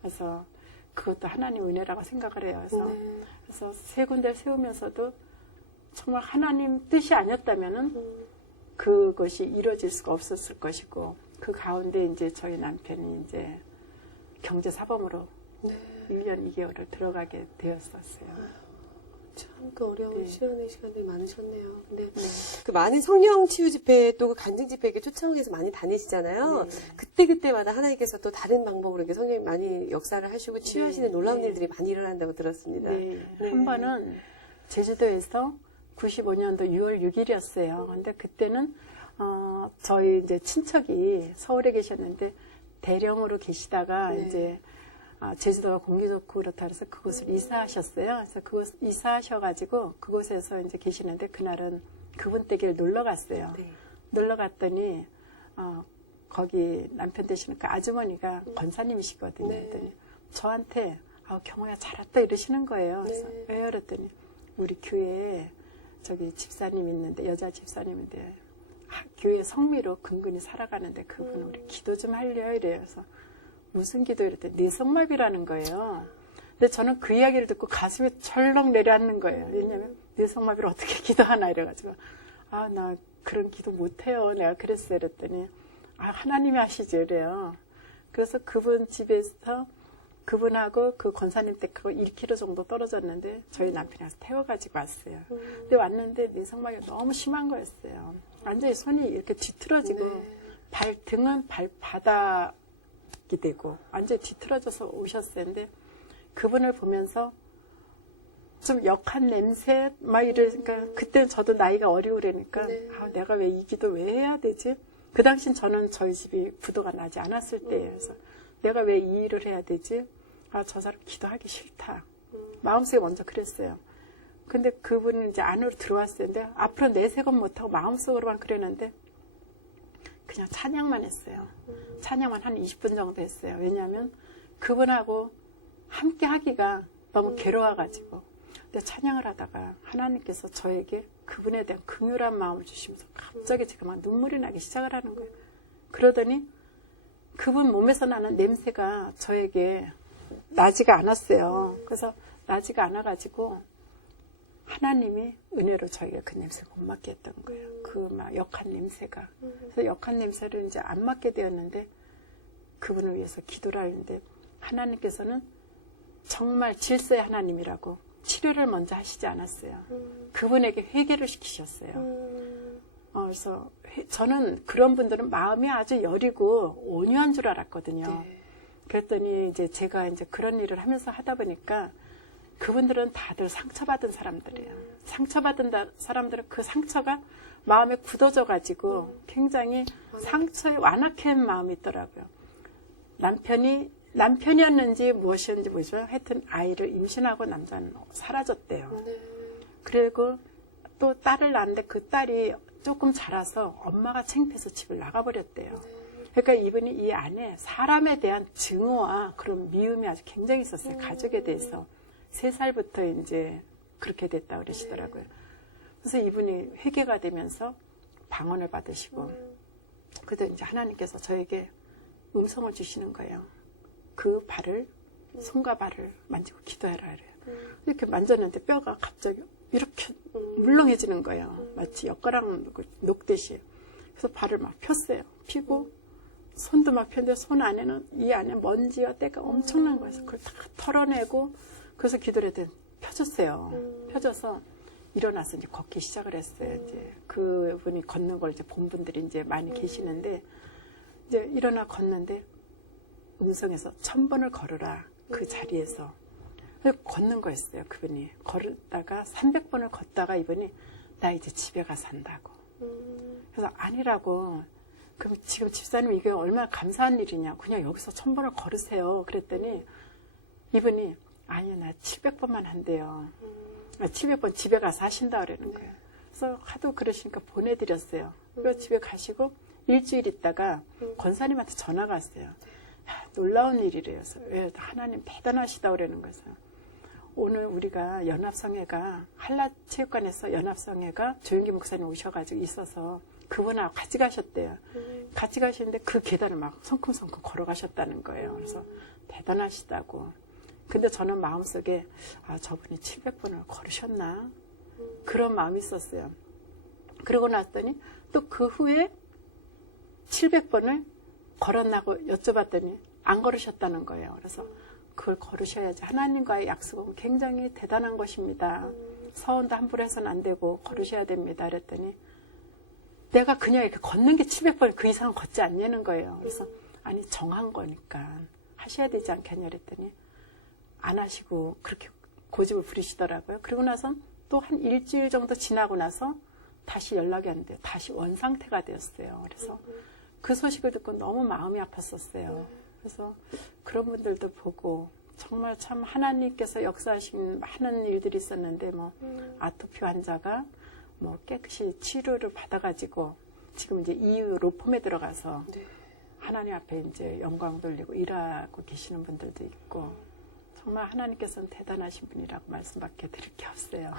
그래서 그것도 하나님 은혜라고 생각을 해요. 그래서 3군데를 세우면서도 정말 하나님 뜻이 아니었다면은 그것이 이루어질 수가 없었을 것이고 그 가운데 이제 저희 남편이 이제 경제사범으로 1년 2개월을 들어가게 되었었어요. 참 그 어려운 네. 실현의 시간들이 많으셨네요. 근데 그 많은 성령 치유 집회 또 그 간증 집회 이렇게 초청해서 많이 다니시잖아요. 그때마다 하나님께서 또 다른 방법으로 이렇게 성령이 많이 역사를 하시고 치유하시는 놀라운 일들이 많이 일어난다고 들었습니다. 한 번은 제주도에서 95년도 6월 6일이었어요. 근데 그때는 저희 이제 친척이 서울에 계셨는데 대령으로 계시다가 이제 제주도가 공기 좋고 그렇다 그래서 그곳을 이사하셨어요. 그래서 그곳 이사하셔가지고 그곳에서 이제 계시는데 그날은 그분 댁에 놀러 갔어요. 놀러 갔더니 거기 남편 되시는 그 아주머니가 권사님이시거든요. 네. 그랬더니 저한테 경호야 잘 왔다 이러시는 거예요. 그래서 네. 왜요? 그랬더니 우리 교회에 저기 집사님 있는데 여자 집사님인데 교회 성미로 근근히 살아가는데 그분 우리 기도 좀 할래요? 이래요. 그래서 무슨 기도? 이랬더니 뇌성마비라는 거예요. 근데 저는 그 이야기를 듣고 가슴이 철렁 내려앉는 거예요. 왜냐면 뇌성마비를 어떻게 기도하나 이래가지고 나 그런 기도 못해요. 내가 그랬어요. 그랬더니 하나님이 하시죠. 이래요. 그래서 그분 집에서 그분하고 그 권사님 댁하고 1km 정도 떨어졌는데 저희 남편이 와서 태워가지고 왔어요. 근데 왔는데 뇌성마비가 너무 심한 거였어요. 완전히 손이 이렇게 뒤틀어지고 등은 발바닥이 되고 완전히 뒤틀어져서 오셨어요. 근데 그분을 보면서 좀 역한 냄새 막 이러니까 그때는 저도 나이가 어리고 그러니까 내가 왜 이 기도 왜 해야 되지? 그 당신 저는 저희 집이 부도가 나지 않았을 때예요. 그래서 내가 왜 이 일을 해야 되지? 저 사람 기도하기 싫다. 마음속에 먼저 그랬어요. 근데 그분이 이제 안으로 들어왔어요. 근데 앞으로 내색은 못하고 마음속으로만 그랬는데 그냥 찬양만 했어요. 찬양만 한 20분 정도 했어요. 왜냐하면 그분하고 함께 하기가 너무 괴로워가지고. 근데 찬양을 하다가 하나님께서 저에게 그분에 대한 긍휼한 마음을 주시면서 갑자기 제가 막 눈물이 나기 시작을 하는 거예요. 그러더니 그분 몸에서 나는 냄새가 저에게 나지가 않았어요. 그래서 나지가 않아가지고 하나님이 은혜로 저에게 그 냄새를 못 맡게 했던 거예요. 그 막 역한 냄새가. 그래서 역한 냄새를 이제 안 맡게 되었는데 그분을 위해서 기도를 하는데 하나님께서는 정말 질서의 하나님이라고 치료를 먼저 하시지 않았어요. 그분에게 회개를 시키셨어요. 그래서 저는 그런 분들은 마음이 아주 여리고 온유한 줄 알았거든요. 그랬더니 이제 제가 이제 그런 일을 하면서 하다 보니까 그분들은 다들 상처받은 사람들이에요. 상처받은 사람들은 그 상처가 마음에 굳어져가지고 굉장히 상처에 완악한 마음이 있더라고요. 남편이었는지 무엇이었는지 모르지만 하여튼 아이를 임신하고 남자는 사라졌대요. 그리고 또 딸을 낳았는데 그 딸이 조금 자라서 엄마가 창피해서 집을 나가버렸대요. 그러니까 이분이 이 안에 사람에 대한 증오와 그런 미움이 아주 굉장히 있었어요. 가족에 대해서. 3살부터 이제 그렇게 됐다고 그러시더라고요. 그래서 이분이 회개가 되면서 방언을 받으시고, 그래도 이제 하나님께서 저에게 음성을 주시는 거예요. 그 발을, 손과 발을 만지고 기도해라. 이래요. 이렇게 만졌는데 뼈가 갑자기 이렇게 물렁해지는 거예요. 마치 엿가락 녹듯이. 그래서 발을 막 폈어요. 피고, 손도 막 폈는데 손 안에는, 이 안에 먼지와 때가 엄청난 거예요. 그걸 다 털어내고, 그래서 기도를 했더니 펴졌어요. 펴져서 일어나서 이제 걷기 시작을 했어요. 이제 그분이 걷는 걸 이제 본 분들이 이제 많이 계시는데, 이제 일어나 걷는데, 음성에서 1000번을 걸으라. 그 자리에서. 걷는 거였어요. 그분이. 걸다가 300번을 걷다가 이분이 나 이제 집에 가서 산다고. 그래서 아니라고. 그럼 지금 집사님 이게 얼마나 감사한 일이냐. 그냥 여기서 1000번을 걸으세요. 그랬더니 이분이 아니요, 나 700번만 한대요. 700번 집에 가서 하신다 그러는 거예요. 그래서 하도 그러시니까 보내드렸어요. 그래서 집에 가시고 일주일 있다가 권사님한테 전화가 왔어요. 놀라운 일이래요. 왜 하나님 대단하시다 그러는 거예요. 오늘 우리가 연합성회가 한라체육관에서 연합성회가 조윤기 목사님 오셔가지고 있어서 그분하고 같이 가셨대요. 같이 가시는데 그 계단을 막 성큼성큼 걸어가셨다는 거예요. 그래서 대단하시다고. 근데 저는 마음속에 저분이 700번을 걸으셨나? 그런 마음이 있었어요. 그러고 났더니 또 그 후에 700번을 걸었나고 여쭤봤더니 안 걸으셨다는 거예요. 그래서 그걸 걸으셔야지. 하나님과의 약속은 굉장히 대단한 것입니다. 서원도 함부로 해서는 안 되고 걸으셔야 됩니다. 그랬더니 내가 그냥 이렇게 걷는 게 700번 그 이상은 걷지 않냐는 거예요. 그래서 아니 정한 거니까 하셔야 되지 않겠냐 그랬더니 안 하시고 그렇게 고집을 부리시더라고요. 그리고 나서 또 한 일주일 정도 지나고 나서 다시 연락이 안 돼요. 다시 원상태가 되었어요. 그래서 그 소식을 듣고 너무 마음이 아팠었어요. 그래서 그런 분들도 보고 정말 참 하나님께서 역사하신 많은 일들이 있었는데 뭐 아토피 환자가 뭐 깨끗이 치료를 받아가지고 지금 이제 EU 로펌에 들어가서 하나님 앞에 이제 영광 돌리고 일하고 계시는 분들도 있고 정말 하나님께서는 대단하신 분이라고 말씀밖에 드릴 게 없어요.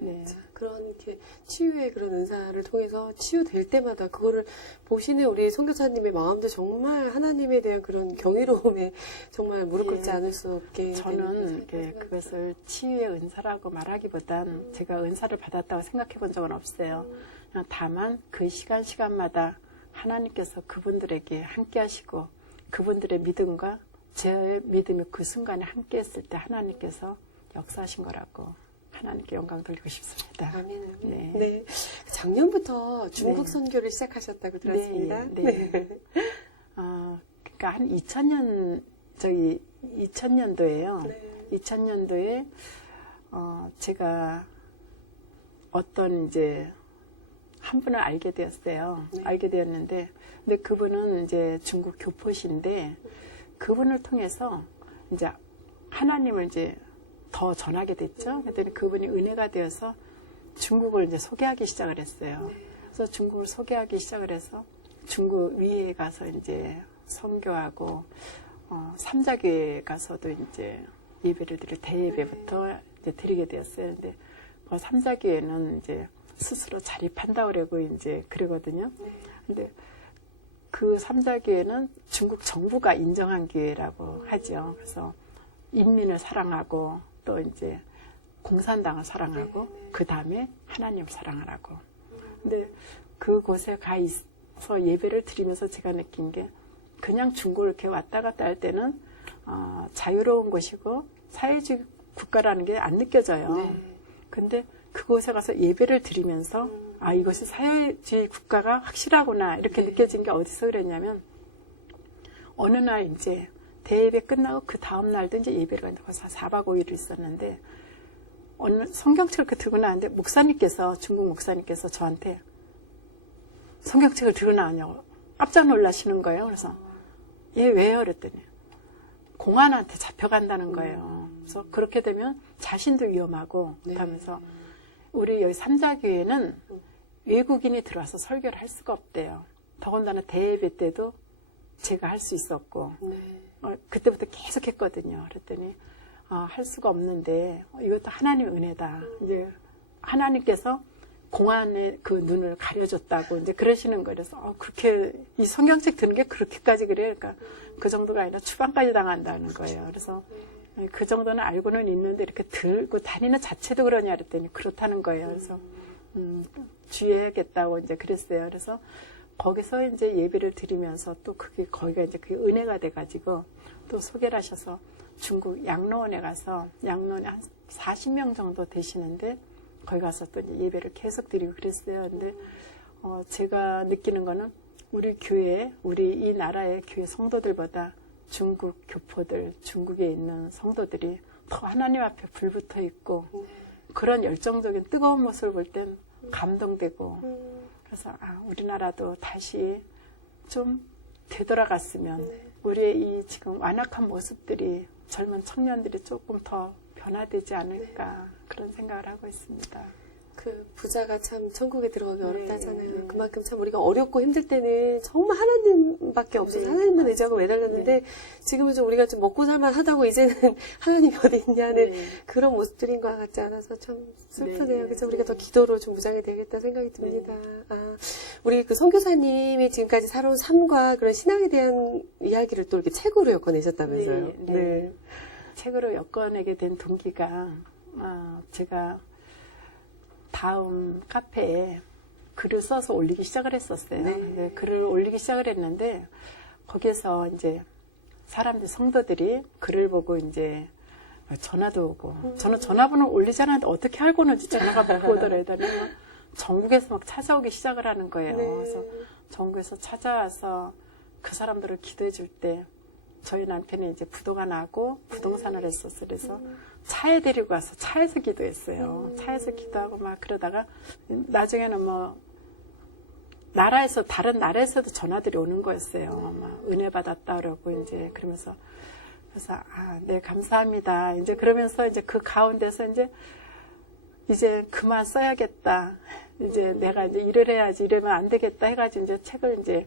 네. 자, 그런 이렇게 치유의 그런 은사를 통해서 치유될 때마다 그거를 보시는 우리 선교사님의 마음도 정말 하나님에 대한 그런 경이로움에 정말 무릎 꿇지 예. 않을 수 없게 저는 그것을 치유의 은사라고 말하기보단 제가 은사를 받았다고 생각해 본 적은 없어요. 그냥 다만 그 시간마다 하나님께서 그분들에게 함께 하시고 그분들의 믿음과 제 믿음이 그 순간에 함께 했을 때 하나님께서 역사하신 거라고 하나님께 영광 돌리고 싶습니다. 아멘. 네. 네. 작년부터 중국 네. 선교를 시작하셨다고 들었습니다. 네. 그러니까 한 2000년도에요. 네. 2000년도에 제가 어떤 이제 한 분을 알게 되었어요. 네. 알게 되었는데, 근데 그분은 이제 중국 교포신데 그분을 통해서 이제 하나님을 이제 더 전하게 됐죠. 그랬더니 그분이 은혜가 되어서 중국을 이제 소개하기 시작을 했어요. 그래서 중국을 소개하기 시작을 해서 중국 위에 가서 이제 선교하고 삼자교회 가서도 이제 예배를 드릴 대예배부터 이제 드리게 되었어요. 근데 그 삼자교회는 이제 스스로 자립한다 그러고 이제 그러거든요. 근데 그 삼자교회는 중국 정부가 인정한 교회라고 하죠. 그래서 인민을 사랑하고 또 이제 공산당을 사랑하고 그 다음에 하나님을 사랑하라고. 근데 그곳에 가 있어 예배를 드리면서 제가 느낀 게 그냥 중국을 이렇게 왔다 갔다 할 때는 자유로운 곳이고 사회주의 국가라는 게 안 느껴져요. 네. 근데 그곳에 가서 예배를 드리면서 이것이 사회주의 국가가 확실하구나 이렇게 느껴진 게 어디서 그랬냐면 어느 날 이제 대예배 끝나고 그 다음 날도 이제 예배를 갔는데 거기서 4박 5일을 있었는데 어느 성경책을 이렇게 들고 나왔는데 중국 목사님께서 저한테 성경책을 들고 나왔냐고 깜짝 놀라시는 거예요. 그래서 얘 왜요? 그랬더니 공안한테 잡혀간다는 거예요. 그래서 그렇게 되면 자신도 위험하고 그러면서 우리 여기 삼자교회는 외국인이 들어와서 설교를 할 수가 없대요. 더군다나 대예배 때도 제가 할 수 있었고 그때부터 계속 했거든요. 그랬더니 할 수가 없는데 이것도 하나님의 은혜다. 이제 하나님께서 공안의 그 눈을 가려줬다고 이제 그러시는 거예요. 그래서 그렇게 이 성경책 드는 게 그렇게까지 그래요. 그러니까 그 정도가 아니라 추방까지 당한다는 거예요. 그래서 그 정도는 알고는 있는데 이렇게 들고 다니는 자체도 그러냐 그랬더니 그렇다는 거예요. 그래서 주의해야겠다고 이제 그랬어요. 그래서 거기서 이제 예배를 드리면서 또 거기가 이제 그게 은혜가 돼가지고 또 소개를 하셔서 중국 양로원에 가서 양로원에 한 40명 정도 되시는데 거기 가서 또 이제 예배를 계속 드리고 그랬어요. 근데 제가 느끼는 거는 우리 교회, 우리 이 나라의 교회 성도들보다 중국 교포들, 중국에 있는 성도들이 더 하나님 앞에 불붙어 있고 그런 열정적인 뜨거운 모습을 볼 땐 감동되고 그래서 우리나라도 다시 좀 되돌아갔으면 우리의 이 지금 완악한 모습들이 젊은 청년들이 조금 더 변화되지 않을까 그런 생각을 하고 있습니다. 그 부자가 참 천국에 들어가기 어렵다잖아요. 네. 그만큼 참 우리가 어렵고 힘들 때는 정말 하나님밖에 없어서 하나님만 의지하고 매달렸는데 지금은 좀 우리가 좀 먹고 살만 하다고 이제는 하나님이 어디 있냐는 그런 모습들인 것 같지 않아서 참 슬프네요. 그래서 우리가 더 기도로 좀 무장이 되겠다 생각이 듭니다. 우리 그 선교사님이 지금까지 살아온 삶과 그런 신앙에 대한 이야기를 또 이렇게 책으로 엮어내셨다면서요. 네. 책으로 엮어내게 된 동기가 제가 다음 카페에 글을 써서 올리기 시작을 했었어요. 근데 글을 올리기 시작을 했는데 거기에서 이제 사람들 성도들이 글을 보고 이제 전화도 오고 저는 전화번호 올리지 않았는데 어떻게 알고 오는지 전화가 못 오더래요. 전국에서 막 찾아오기 시작을 하는 거예요. 그래서 전국에서 찾아와서 그 사람들을 기도해 줄 때 저희 남편이 이제 부도가 나고 부동산을 했었어요. 그래서 차에 데리고 가서 차에서 기도했어요. 차에서 기도하고 막 그러다가 나중에는 뭐 다른 나라에서도 전화들이 오는 거였어요. 막 은혜 받았다 그러고 이제 그러면서 그래서 네 감사합니다. 이제 그러면서 이제 그 가운데서 이제 그만 써야겠다. 이제 내가 이제 일을 해야지 이러면 안 되겠다 해가지고 이제 책을 이제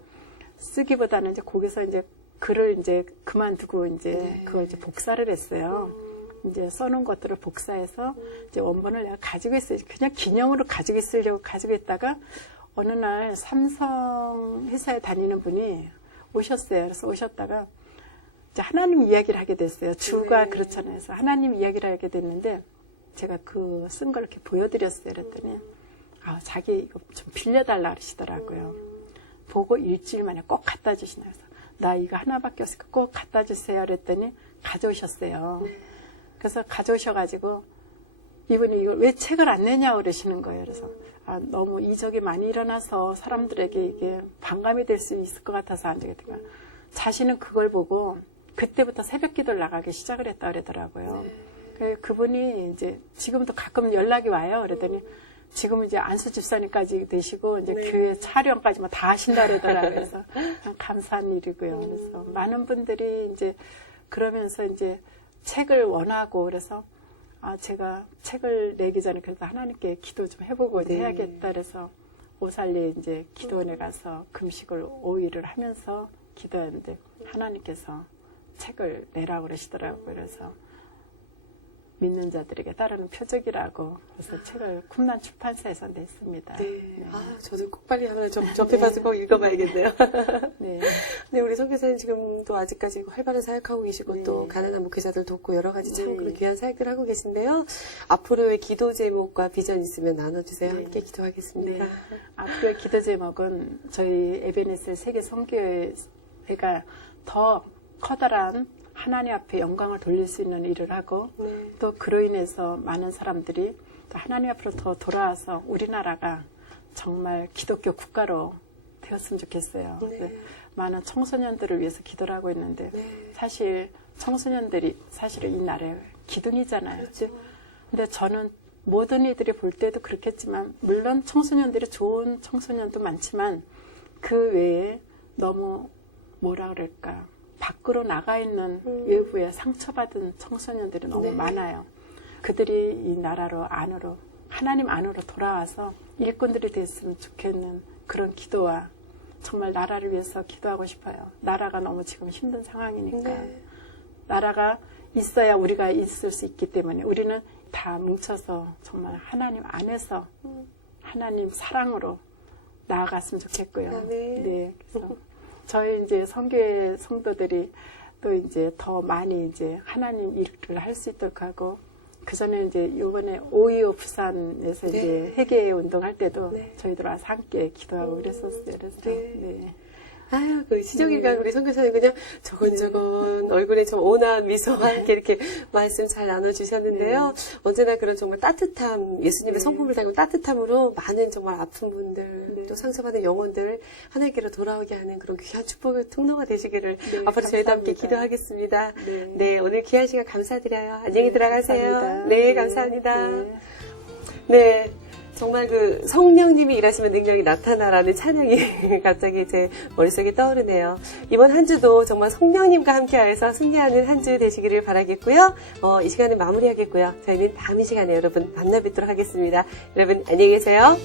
쓰기보다는 이제 거기서 이제 글을 이제 그만두고 이제 네. 그걸 이제 복사를 했어요. 이제 써놓은 것들을 복사해서 이제 원본을 내가 가지고 있어요. 그냥 기념으로 가지고 있으려고 가지고 있다가 어느 날 삼성 회사에 다니는 분이 오셨어요. 그래서 오셨다가 이제 하나님 이야기를 하게 됐어요. 주가 네. 그렇잖아요. 그래서 하나님 이야기를 하게 됐는데 제가 그 쓴 걸 이렇게 보여드렸어요. 그랬더니 자기 이거 좀 빌려달라 그러시더라고요. 보고 일주일 만에 꼭 갖다 주시나 해서 나 이거 하나밖에 없으니까 꼭 갖다 주세요. 그랬더니 가져오셨어요. 그래서 가져오셔가지고 이분이 이걸 왜 책을 안 내냐고 그러시는 거예요. 그래서 너무 이적이 많이 일어나서 사람들에게 이게 반감이 될 수 있을 것 같아서 안 되겠다. 자신은 그걸 보고 그때부터 새벽 기도를 나가기 시작을 했다 그러더라고요. 그분이 이제 지금도 가끔 연락이 와요. 그랬더니 지금은 이제 안수 집사님까지 되시고 이제 네. 교회 촬영까지 뭐 다 하신다 그러더라고요. 그래서 참 감사한 일이고요. 그래서 많은 분들이 이제 그러면서 이제 책을 원하고 그래서 제가 책을 내기 전에 그래서 하나님께 기도 좀 해보고 네. 해야겠다 그래서 오살리에 이제 기도원에 가서 금식을 5일을 하면서 기도했는데 하나님께서 책을 내라고 그러시더라고요. 그래서 믿는 자들에게 따르는 표적이라고 그래서 책을 쿰란 출판사에서 냈습니다. 네. 네. 저도 꼭 빨리 하나 좀 접해봐서 꼭 읽어봐야겠네요. 네. 네, 우리 선교사님 지금도 아직까지 활발한 사역하고 계시고 네. 또 가난한 목회자들 돕고 여러 가지 참 네. 그런 귀한 사역들 하고 계신데요. 앞으로의 기도 제목과 비전 있으면 나눠주세요. 네. 함께 기도하겠습니다. 네. 앞으로의 기도 제목은 저희 에베네셀 세계 선교회가 더 커다란 하나님 앞에 영광을 돌릴 수 있는 일을 하고 네. 또 그로 인해서 많은 사람들이 또 하나님 앞으로 더 돌아와서 우리나라가 정말 기독교 국가로 되었으면 좋겠어요. 네. 그래서 많은 청소년들을 위해서 기도를 하고 있는데 네. 사실 청소년들이 사실은 이 나라의 기둥이잖아요. 그렇죠. 근데 저는 모든 이들이 볼 때도 그렇겠지만 물론 청소년들이 좋은 청소년도 많지만 그 외에 너무 뭐라 그럴까 밖으로 나가 있는 외부에 상처받은 청소년들이 너무 네. 많아요. 그들이 이 나라로 안으로 하나님 안으로 돌아와서 일꾼들이 됐으면 좋겠는 그런 기도와 정말 나라를 위해서 기도하고 싶어요. 나라가 너무 지금 힘든 상황이니까 네. 나라가 있어야 우리가 있을 수 있기 때문에 우리는 다 뭉쳐서 정말 하나님 안에서 하나님 사랑으로 나아갔으면 좋겠고요. 아멘. 네, 그래서 저희 이제 선교회 성도들이 또 이제 더 많이 이제 하나님 일을 할 수 있도록 하고 그 전에 이제 이번에 5.25 부산에서 네. 이제 회개 운동할 때도 네. 저희들 와서 함께 기도하고 그랬었어요. 그래서 네. 네. 아유, 그 시정일관 우리 선교사님 그냥 저건저건 얼굴에 좀 온화한 미소와 함께 이렇게 말씀 잘 나눠주셨는데요. 언제나 그런 정말 따뜻함, 예수님의 성품을 닮은 따뜻함으로 많은 정말 아픈 분들, 또 상처받은 영혼들 하나님께로 돌아오게 하는 그런 귀한 축복의 통로가 되시기를 앞으로 저희도 함께 감사합니다. 기도하겠습니다. 네. 네, 오늘 귀한 시간 감사드려요. 안녕히 들어가세요. 감사합니다. 네, 감사합니다. 네. 네. 정말 그 성령님이 일하시면 능력이 나타나라는 찬양이 갑자기 제 머릿속에 떠오르네요. 이번 한 주도 정말 성령님과 함께하여서 승리하는 한 주 되시기를 바라겠고요. 이 시간을 마무리하겠고요. 저희는 다음 이 시간에 여러분 만나 뵙도록 하겠습니다. 여러분 안녕히 계세요.